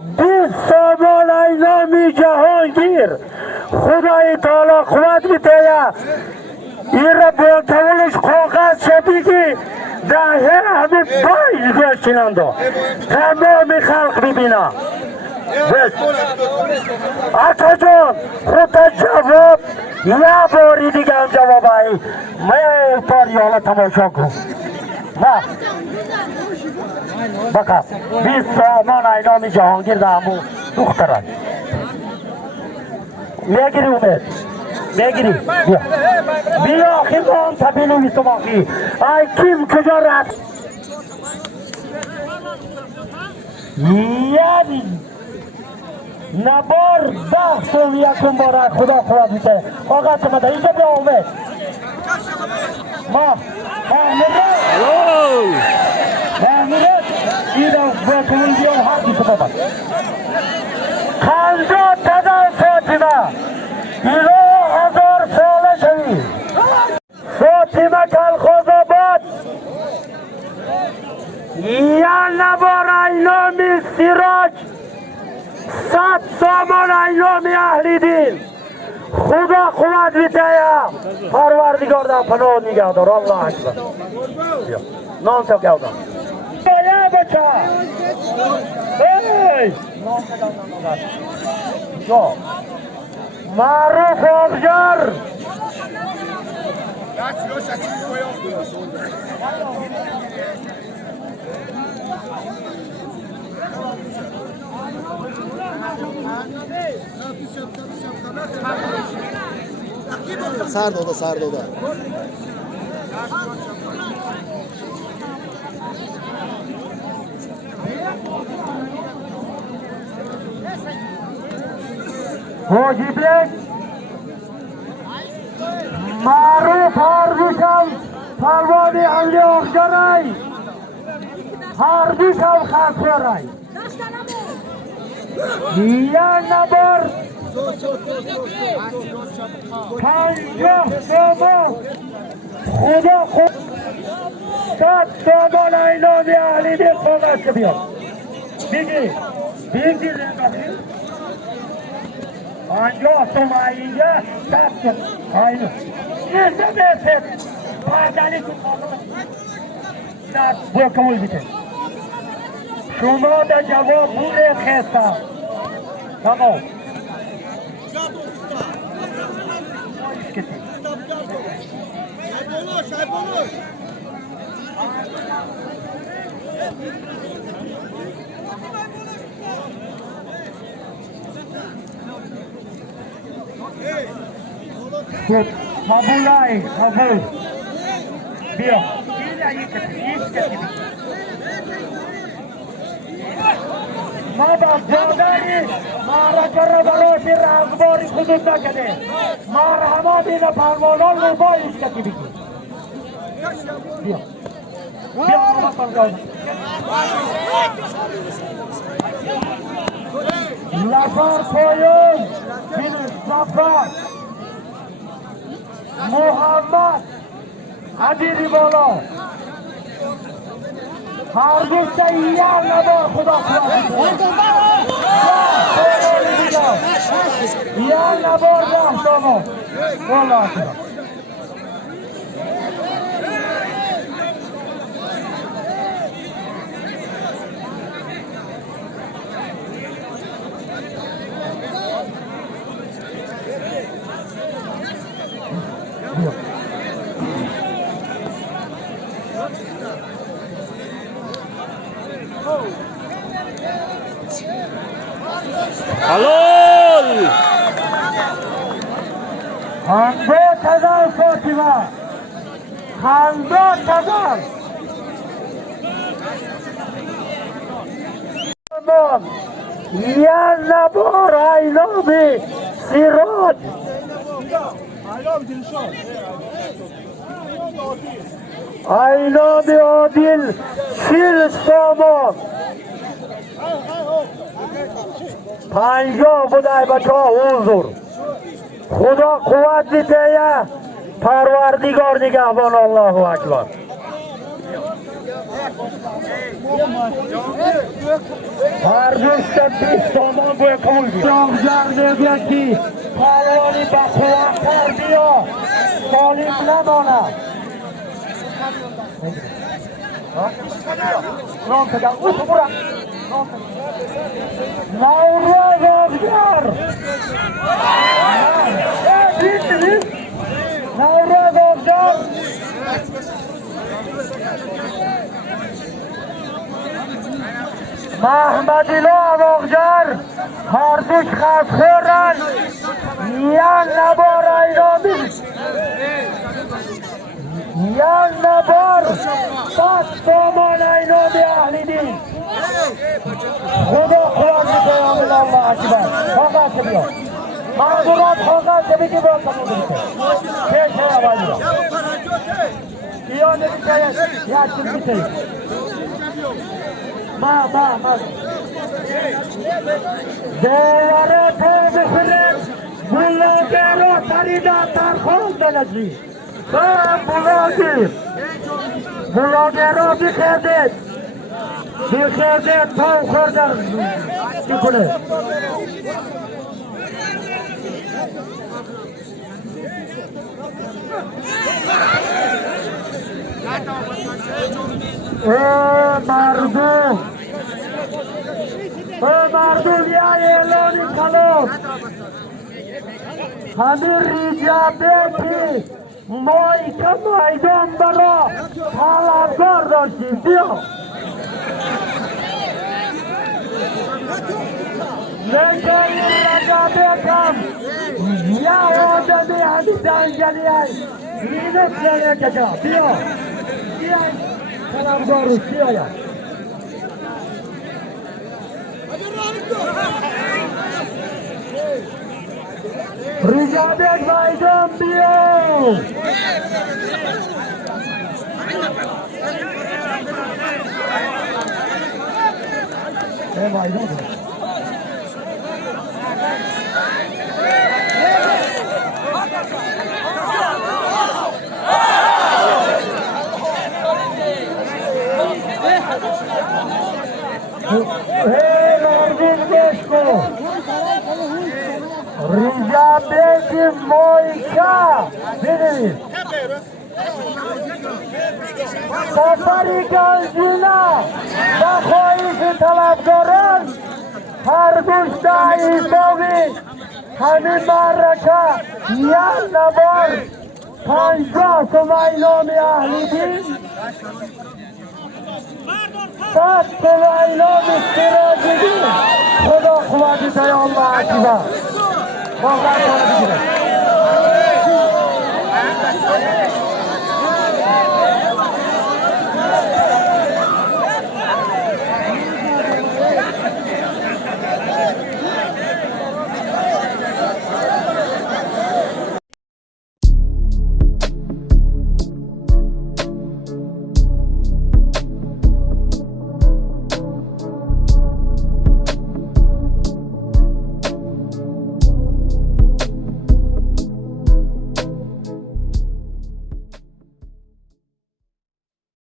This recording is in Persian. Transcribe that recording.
20 سامان ایلامی جهانگیر خدای تعالی قوت میتایا این را بلتولش کاغذ شدیگی دهه همه باید گوشتیننده تمام خلق ببینا آتا جان خودت جواب یا باری دیگه هم جواب های من پاری حالا تماشا کن نه بکن 20 سامان ایلامی جهانگیر دهمو دختران میگیری اومد میگیری بیا بیا خیلی تبینو میسماقی ای کیم کجا رفت یعنی نبار بختم یکم باره خدا خدا بیته آقا سمده اینجا بیا اومد ما احمد اینا با کمونگی هم هر دیسه بابا خنجا تدن فاطمه اینا 1000 ساله شوی فاطمه کلخوز آباد یا نبار ایلامی سیراج 100 سامان ایلامی اهلی دین خدا قوت بیتایا پروردگار در پناه نگه دار الله اکبر نام تو گودم یا بچه نام تو معروف آبجر سر داده حاجی بیگ معروف هردوشم پروانی علی آخجرای هردوشم خسورای یا نبر 50 سامان خدا خود 100 سامان ایلامی اهلی دین خواهد که بیاد بگی زندگی 50 تومن اینجا 100 تومن اینجا بسید پردلی تو خواهد بکمول بیده شما در جواب بوده خیستم تمام قبولای قبول بیا ما با زاداری ما را جره براشی رزباری خودت نکده ما را همه دین پروانان رو بایش کتی بگی بیا بیا ما بطل لفر پایون بین زفر محمد عدیدی بالا هر دوسته یا نبار خدا خواهد یا نبار ده دامو والله خدا حلال 50,000 فاطمه 50,000 یا نبار ایلامی سیراج ایلامی عادل 40 سامان 50 بودای بچه ها حضور خدا قوت بیتیه پروردگار نگهبان الله اکبر هر دوست 20 تومان باید قبول بید جامجر میگه که پالوانی با قوتر بیا سالیم نمانه نام تگم او تو برم نوروز آبجر نوروز آبجر محمدیلا آبجر هر دوش خط خورن یان نبار ایرامی یان نبار 5 تومان ایرامی اهلی دین خدا خواهد میکنم الله اکبر خواهد که بیا معذورات خواهد که بگی باید کنم بگیده پیش ہے آبایی را بیا نمیشه یک چیز بیشه ما دواره تو بخورد بلاگر رو تریده ترخوز دلجی بلاگر رو بخیردید تو خوردن چی کنه مردم یا اعلانی کلو همین ریجابه که ما ایکا مایدان برا طلبگار داشتیم بیا نگاهی ریجابه کم یا آدمی همین دنجلی هست اینه سنه کجا بیا طلبگار رو بیا یا ریجابه مایدان بیا مایدان مردم گوش کن ریجابه مویکا بینید سفری گنجینا با خواهیش طلبگاران هر گوشت ایساوی همین مرکه یا نبار 50 تومان نام اهلی دین 100 تومان نام سراجگی خدا خواهدی تای الله اکبر واقعا کنه بگیره